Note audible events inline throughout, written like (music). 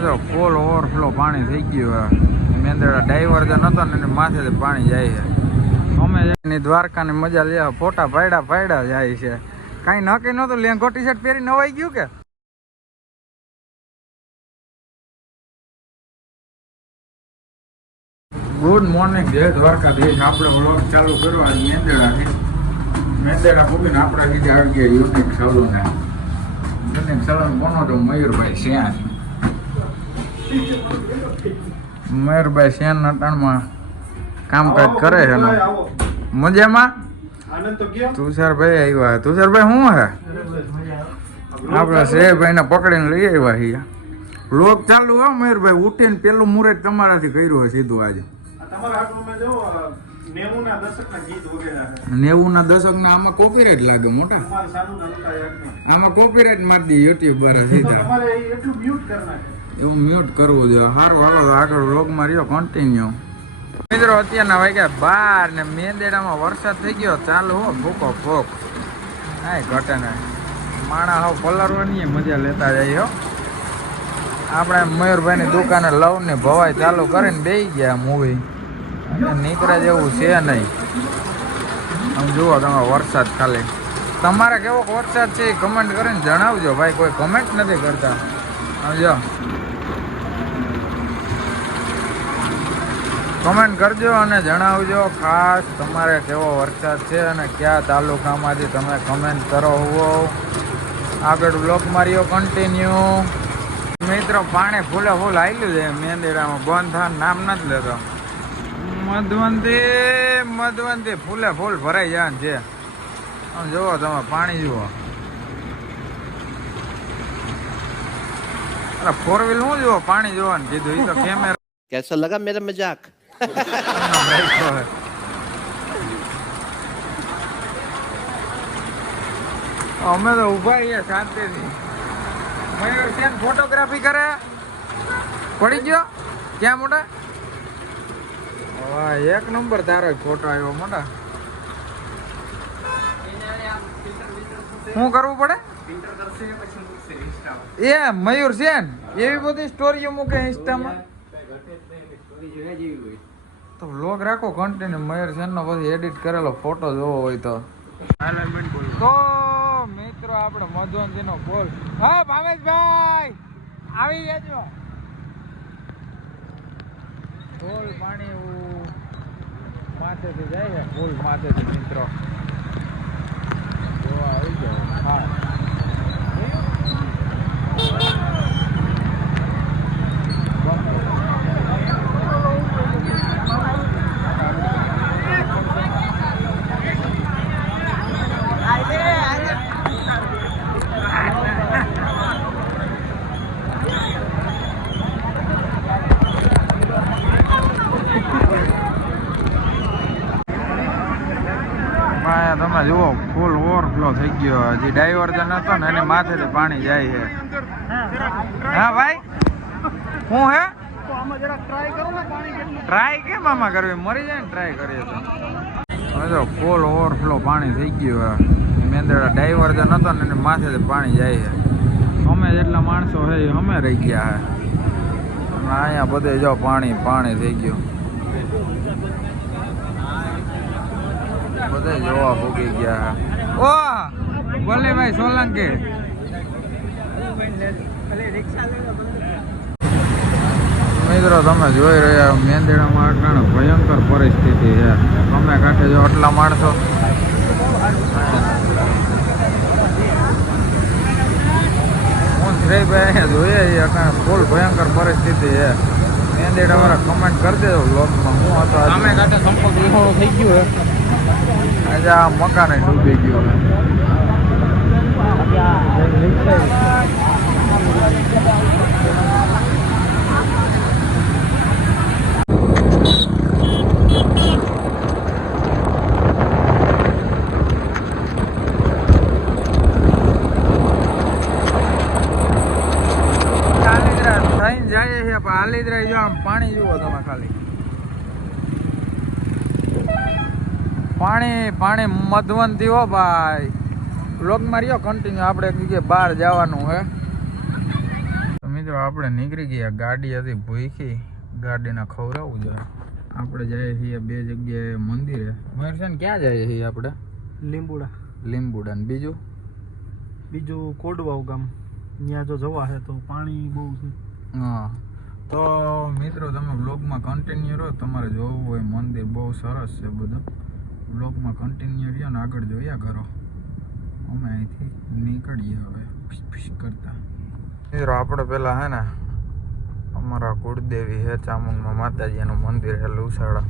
તો ફૂલ ઓવરફ્લો પાણી થઈ ગયું એની અંદર ડાયવર્જન હતો ને એની માથેથી પાણી જાય છે. અમે એની દ્વારકાની મજા લેવા ફોટા પાડ્યા પાડ્યા જાય છે. કાંઈ નક્કી નહોતું, લે ટી શર્ટ પહેરી નવાઈ ગયું કે? ગુડ મોર્નિંગ જય દ્વારકાધીશ. આપણે વ્લોગ ચાલુ કર્યો આજ મેંદડાથી મેંદડા પૂગીને આપણે આવી ગયા યુનિક સલૂને યુનિક સલૂન કોનો તો મયુરભાઈ શેન મયુરભાઈ શેન અટાણમાં કામકાજ કરે છે મજામાં? તુષારભાઈ આવ્યા તુષારભાઈ શું હે આપણે શેરભાઈ ને પકડીને લઈ આવ્યા છીએ. લોક ચાલુ હો મયુરભાઈ. ઉઠીને પેલું મુહૂર્ત તમારાથી કર્યું હોય સીધું આજે. નેવું ના દશક આમાં કોપીરાઇટ લાગે મોટા. આમાં કોપીરાઇટ મારી દે યુટ્યુબ સીધા. એવું મ્યુટ કરવું જોઈએ. સારું હાલો આગળ વ્લોગમાં રહ્યો કન્ટિન્યુ મિત્રો, અત્યારના વાગ્યા બાર ને મેંદેડામાં વરસાદ થઈ ગયો. ચાલુ હો, ભૂકો, ભૂક. હાય ઘટે ને માણા હાવ પલરવાની મજા લેતા જાય હો. આપણે મયુરભાઈની દુકાને લવ ને ભવાઈ ચાલુ કરીને બેસી ગયા મૂવી અને નીકળે જેવું છે નહીં. આમ જુઓ તમે વરસાદ ખાલી. તમારે કેવો વરસાદ છે એ કમેન્ટ કરીને જણાવજો. ભાઈ, કોઈ કમેન્ટ નથી કરતા. આમ કમેન્ટ કરજો અને જણાવજો ખાસ તમારે કેવો વરસાદ છે અને કયા તાલુકામાંથી તમે કમેન્ટ કરો હોવો આગળ બ્લોક માર્યો કન્ટિન્યુ મિત્રો પાણી ફૂલે ફૂલ આવેલું છે. મેંદીરામાં બંધ થવાનું નામ નથી લેતો. મધવંતી મધવંતી ફૂલે ફૂલ ભરાઈ જવાનું છે. આમ જુઓ તમે પાણી જુઓ. અરે ફોર વ્હીલ હું જુઓ? પાણી જોવાનું કીધું. એ તો (laughs) કેમેરા કેસા લગા મેરા મજાક? અમે તો ઊભા છીએ શાંતિથી. મયુર સેન ફોટોગ્રાફી કરે. પડી ગયો? ક્યાં મોટા? વાહ એક નંબર તારો ફોટો આવ્યો, મોટા. શું કરવું પડે? એ મયુર સેન. એવી બધી સ્ટોરીઓ મૂકે ઇન્સ્ટામાં તો વ્લોગ રાખો કન્ટિન્યુ મયુર સેન નો પછી એડિટ કરેલો ફોટો જોવો હોય તો. તો મિત્રો મધુવંતી નો બોલ. હા, ભાવેશભાઈ! આવી જજો. બોલ પાણી માથેથી જાય ફૂલ માથેથી, મિત્રો. જોવા આવી જાઓ. હા. હા તમે જુઓ ફૂલ ઓવરફ્લો થઈ ગયો. હજી ડાયવર્જન હતો ને, એને માથેથી પાણી જાય છે. હા, ભાઈ? હું હે? ટ્રાય કેમ આમાં કરવી? મરી જાય ને ટ્રાય કરીએ તો. ફૂલ ઓવરફ્લો પાણી થઈ ગયું મેંદડા ડાયવર્જન હતો ને, એને માથેથી પાણી જાય છે. અમે જેટલા માણસો છે એ અમે રહી ગયા હે. અહીંયા બધે જો પાણી પાણી થઈ ગયું. બધે જોવા ભોગી ગયા. ઓ બોલીભાઈ સોલંકી. મિત્રો તમે જોઈ રહ્યા મેંદડામાં આટલા ભયંકર પરિસ્થિતિ છે. તમે કાંઠે જો આટલા માણસો. હું શ્રેયભાઈ જોઈએ છીએ અટાણે ફૂલ ભયંકર પરિસ્થિતિ છે. મેંદેડા વાળા કમેન્ટ કરી દેજો બ્લોગમાં હું હતો સામે કાંઠે સંપર્ક થઈ ગયો આજે આ મકાને ડૂબી ગયું હાલીદ્રા થઈને જઈએ છીએ પણ હાલીદ્રા જો આમ પાણી જુઓ તમે ખાલી પાણી પાણી મધવંતી હો ભાઈ. બ્લોગમાં રહ્યો કન્ટિન્યુ આપણે એક જગ્યાએ બહાર જવાનું હે. તો મિત્રો મિત્રો આપણે નીકળી ગયા. ગાડી હતી ભૂખી. ગાડીને ખવડાવવું જોઈએ. આપણે જઈએ છીએ બે જગ્યાએ મંદિરે. મહેરસન ક્યાં જઈએ છીએ આપણે? લીંબુડા. લીંબુડા. ને બીજું? બીજું કોડવાવ ગામ. ત્યાં જો જવા છે તો પાણી બહુ છે. હા. તો મિત્રો તમે બ્લોગમાં કન્ટિન્યુ રહો. તમારે જોવું હોય મંદિર બહુ સરસ છે બધું. બ્લોગમાં કન્ટિન્યુ રહ્યો ને આગળ જોયા કરો. અમે અહીંથી નીકળીએ હવે. કરતા. મિત્રો, આપણે પહેલાં હે ને અમારા કુળદેવી હે ચામુંડમાં માતાજીનું મંદિર હે લુસાડા.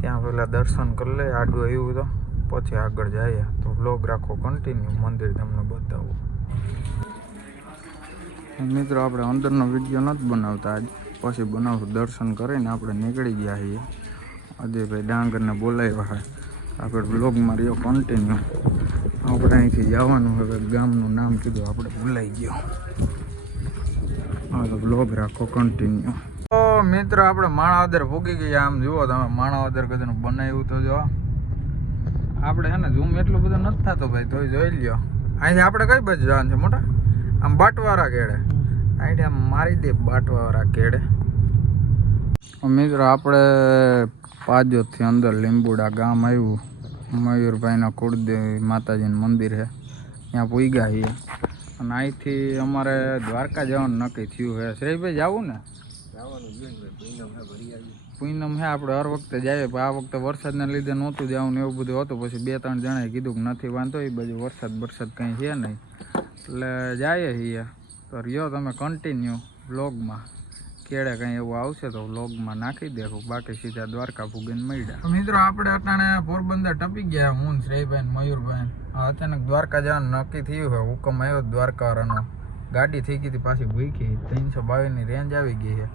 ત્યાં પહેલાં દર્શન કરી લે આડું આવ્યું તો. પછી આગળ જઈએ. તો બ્લોગ રાખો કન્ટિન્યુ મંદિર તમને બતાવું. મિત્રો, આપણે અંદરનો વીડિયો નથી બનાવતા આજ. પછી બનાવ દર્શન કરીને આપણે નીકળી ગયા છીએ. અજયભાઈ ડાંગરને બોલાવ્યા આગળ બ્લોગમાં રહ્યો કન્ટિન્યુ આપણે અહીંથી જવાનું હવે ગામનું નામ કીધું, આપણે ભૂલાઈ ગયો. હા તો બ્લોગ રાખો કન્ટિન્યુ તો મિત્રો, આપણે માણાવદર ભૂગી ગયા. આમ જુઓ તમે, માણાવદર કદાચ બનાવ્યું તો જો. આપણે છે ને, ઝૂમ એટલું બધું નથી થતો ભાઈ તોય જોઈ લ્યો. અહીંથી આપણે કઈ બાજુ જવાનું છે, મોટા? આમ બાટવાળા કેડે. અહીંથી આમ મારી દે બાટવાળા કેડે મિત્રો, આપણે પાજોથી અંદર લીંબુડા ગામ આવ્યું. મયુરભાઈના કુળદેવી માતાજીનું મંદિર છે. ત્યાં પૂગ્યા છીએ. અને અહીંથી અમારે દ્વારકા જવાનું નક્કી થયું છે. શ્રેયભાઈ જવું ને? પૂનમ હે આપણે હર વખતે જઈએ. પણ આ વખતે વરસાદના લીધે નહોતું જવું ને એવું બધું હતું. પછી બે ત્રણ જણાએ કીધું કે નથી વાંધો એ બધું વરસાદ વરસાદ કંઈ છે નહીં. એટલે જઈએ છીએ. તો રહ્યો તમે કન્ટિન્યુ વ્લોગમાં કેળે કંઈ એવું આવશે તો વ્લોગમાં નાખી દેવું બાકી સીધા દ્વારકા પૂગીને મળ્યા. મિત્રો, આપણે અટાણે પોરબંદર ટપી ગયા. હું શ્રેયભાઈ મયુરભાઈ. અચાનક દ્વારકા જવાનું નક્કી થયું હોય હુકમ આવ્યો દ્વારકાવાળાનો. ગાડી થઈ ગઈ હતી, પાછી ભૂખી. ત્રણસો બાવીસની રેન્જ આવી ગઈ છે.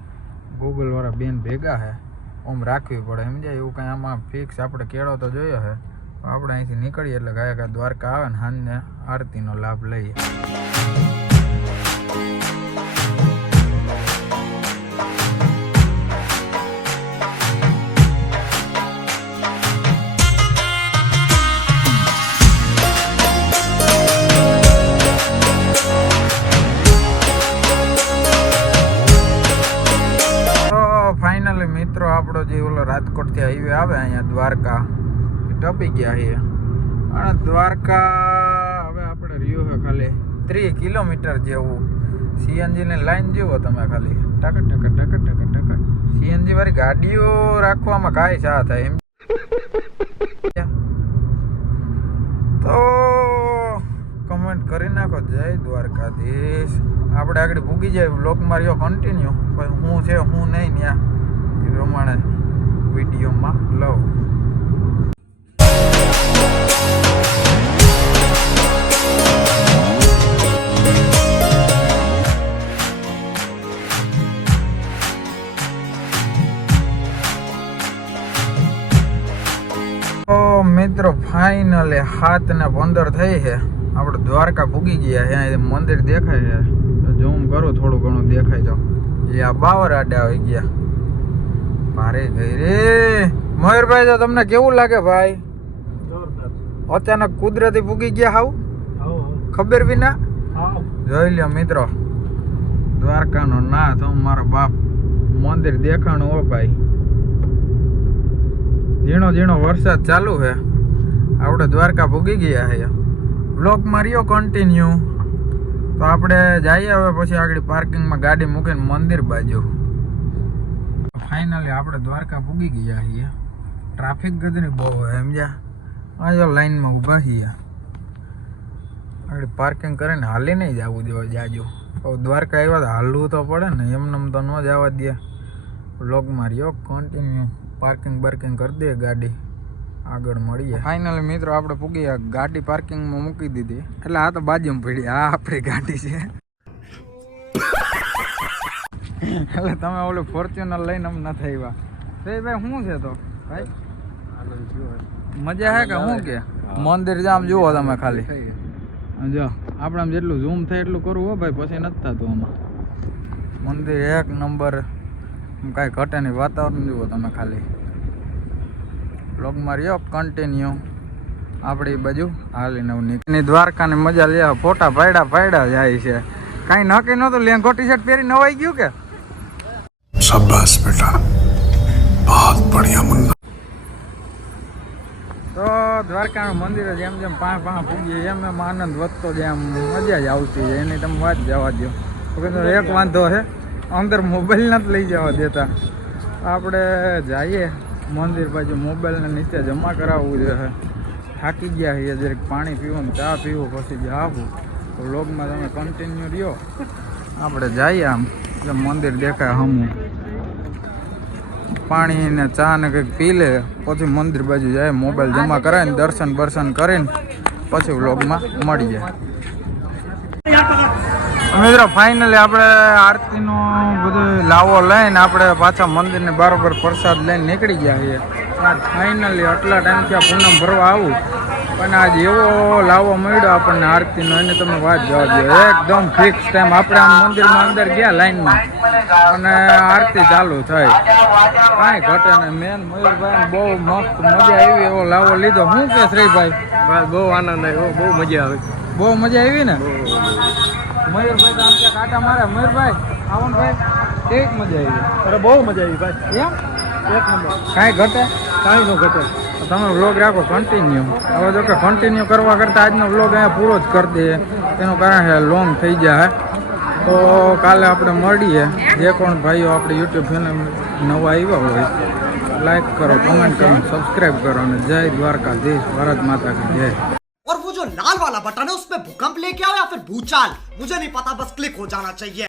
ગૂગલ વાળા બેન ભેગા છે. ઓમ રાખવી પડે, સમજાય? એવું કંઈ આમાં ફિક્સ આપણે કેળો તો જોયો છે. આપણે અહીંથી નીકળીએ એટલે ગયા દ્વારકા આવે ને સાંજને આરતીનો લાભ લઈએ. રાજકોટથી હાઈવે આવે અહીંયા દ્વારકા. ટપી ગયા છીએ. અને દ્વારકા હવે આપણે રહ્યું છે ખાલી ત્રીસ કિલોમીટર જેવું. સીએનજીની લાઈન જુઓ તમે ખાલી. ટક ટક ટક ટક ટક સીએનજી વાળી ગાડીઓ રાખવામાં કાંઈ ચા થાય એમ. તો કમેન્ટ કરી નાખો. જય દ્વારકાધીશ. આપણે આગળ ભૂગી જાય. બ્લોગમાં રહ્યો કન્ટિન્યુ પણ હું છે, હું નહીં ત્યાં એ પ્રમાણે. વિડીયોમાં લઉં મિત્રો ફાઇનલી હાથ ને પંદર થઈ છે. આપણે દ્વારકા પૂગી ગયા છે. મંદિર દેખાય છે. જો ઝૂમ કરું, થોડું ઘણું દેખાય તો. એ આ બાવર આડા આવી ગયા. ભારે ગઈ રે મયુરભાઈ તો તમને કેવું લાગે ભાઈ? અચાનક કુદરતી પૂગી ગયા હાવ? ખબર વિના? જોઈ લ્યો મિત્રો દ્વારકાનો ના તો મારો બાપ મંદિર દેખાણું હો ભાઈ. ઝીણો ઝીણો વરસાદ ચાલુ છે આપણે દ્વારકા ભૂગી ગયા છે બ્લોક માર્યો કન્ટિન્યુ તો આપણે જઈએ હવે પછી આગળ પાર્કિંગમાં ગાડી મૂકીને મંદિર બાજુ. ફાઇનલી આપણે દ્વારકા પૂગી ગયા છીએ. ટ્રાફિક ગદની બહુ હોય સમજ્યા આ જો લાઈનમાં ઊભા છીએ. આપણે પાર્કિંગ કરીને હાલી નહીં જવું દેવા જાજો. હવે દ્વારકા આવ્યા તો હાલવું તો પડે ને, એમને એમ તો ન જવા દે. લોક માર્યો કન્ટિન્યુ પાર્કિંગ બાર્કિંગ કરી દે ગાડી. આગળ મળીએ. ફાઇનલી મિત્રો, આપણે પૂગી ગાડી પાર્કિંગમાં મૂકી દીધી. એટલે આ તો બાજુમાં પડી. આ આપણી ગાડી છે. એટલે તમે ઓલું ફોર્ચ્યુનર લઈને અમ નથી આવ્યા. ભાઈ ભાઈ શું છે તો? ભાઈ? મજા હે કે શું કે? મંદિર જામ જુઓ તમે ખાલી. જો આપણે આમ જેટલું ઝૂમ થાય એટલું કરવું હો ભાઈ પછી નથી થતું આમાં. મંદિર એક નંબર કાંઈ ઘટે નહીં. વાતાવરણ જુઓ તમે ખાલી. બ્લોગમાં રહ્યો કન્ટિન્યુ આપણી બાજુ હાલીને નીકળી દ્વારકાની મજા લે ફોટા પાડ્યા પાડ્યા જાય છે. કાંઈ નક્કી નહોતું લેંગોટી શર્ટ પહેરી નવાઈ ગયું કે? શાબાશ બેટા. બહુત બઢિયા મુન્ના. તો દ્વારકાનું મંદિર જ એમ જેમ પાંચ પાંચ પૂગીએ એમ એમ આનંદ વધતો જ એમ, મજા જ આવતી જાય, એની તમે વાત જવા દો તો એક વાંધો છે અંદર મોબાઈલ નથી લઈ જવા દેતા. આપણે જઈએ, મંદિર બાજુ મોબાઈલને નીચે જમા કરાવવું જોઈએ થાકી ગયા છીએ, જરીક પાણી પીવું ચા પીવું, પછી જાવું તો લોગમાં તમે કન્ટિન્યુ રહ્યો. આપણે જઈએ આમ મંદિર દેખાય હમું. પાણી ને ચા ને કંઈક પી લે, પછી મંદિર બાજુ જાય, મોબાઈલ જમા કરાવીને દર્શન બર્શન કરીને પછી વ્લોગમાં મળીએ મિત્રો ફાઇનલી આપણે આરતીનો બધું લાવો લઈને આપણે પાછા મંદિરને બરોબર પ્રસાદ લઈને નીકળી ગયા છીએ. આજ ફાઇનલી આટલા ટાઈમથી આ પૂનમ ભરવા આવું. પણ આજ એવો લાવો મળ્યો આપણને આરતીનો. એને તમે વાત જવા દો. એકદમ ફિક્સ ટાઈમ આપણે આમ મંદિરમાં અંદર ગયા લાઈનમાં. અને આરતી ચાલુ થઈ. કાંઈ ઘટે નહીં. મેન મયુરભાઈ બહુ મસ્ત મજા આવી એવો લાવો લીધો. શું કે શ્રીભાઈ? બહુ આનંદ આવ્યો. બહુ મજા આવી. બહુ મજા આવી ને? મયુરભાઈ તો આમ કાંટા મારે. મયુરભાઈ આવો ને ભાઈ કેવીક મજા આવી. અરે બહુ મજા આવી ભાઈ. એમ? એક નંબર કાંઈ ઘટે કાંઈ ન ઘટે તો તમે વ્લોગ રાખો કન્ટિન્યુ હવે જો કે કન્ટિન્યુ કરવા કરતાં આજનો વ્લોગ અહીંયા પૂરો જ કરી દઈએ તેનું કારણ છે લોંગ થઈ જાય તો કાલે આપણે મળીએ જે કોણ ભાઈઓ આપણે યુટ્યુબ ચેનલ નવા આવ્યા હોય લાઈક કરો કમેન્ટ કરો સબસ્ક્રાઈબ કરો અને જય દ્વારકાધીશ ભારત માતા કી જય और वो जो लाल वाला बटन है उसमें भूकंप लेके आओ या फिर भूचाल मुझे नहीं पता बस क्लिक हो जाना चाहिए